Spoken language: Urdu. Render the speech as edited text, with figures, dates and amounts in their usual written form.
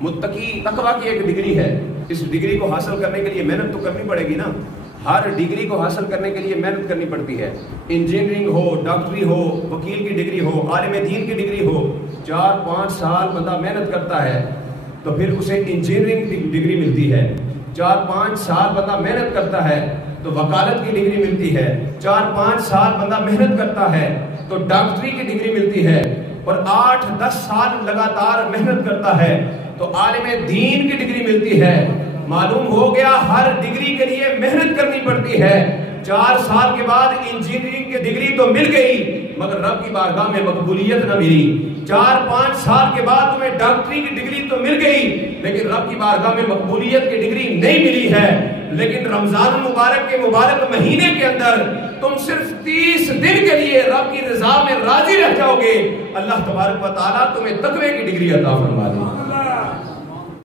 متقی تقویٰ کی ایک ڈگری ہے، اس ڈگری کو حاصل کرنے کے لیے محنت تو کرنی پڑے گی نا، ہر ڈگری کو حاصل کرنے کے لیے محنت کرنی پڑتی ہے، انجینئرنگ ہو، ڈاکٹری ہو، وکیل کی ڈگری ہو، عالم دین کی ڈگری ہو، 4-5 سال بندہ محنت کرتا ہے تو پھر اسے انجینئرنگ کی ڈگری ملتی ہے، 4-5 سال بندہ محنت کرتا ہے تو وکالت کی ڈگری ملتی ہے، 4-5 سال بندہ محنت کرتا ہے تو ڈاکٹری کی ڈگری ملتی ہے، اور 8-10 سال لگاتار محنت کرتا ہے تو عالم دین کی ڈگری ملتی ہے۔ معلوم ہو گیا ہر ڈگری کے لیے محنت کرنی پڑتی ہے۔ 4 سال کے بعد انجینئرنگ کی ڈگری تو مل گئی مگر رب کی بارگاہ میں مقبولیت نہ ملی، 4-5 سال کے بعد تمہیں ڈاکٹری کی ڈگری تو مل گئی لیکن رب کی بارگاہ میں مقبولیت کی ڈگری نہیں ملی ہے۔ لیکن رمضان مبارک کے مبارک مہینے کے اندر تم صرف 30 دن کے لیے رب کی رضا میں راضی رہ جاؤ گے، اللہ تبارک و تعالیٰ تمہیں تقوی کی ڈگری عطا فرمائے۔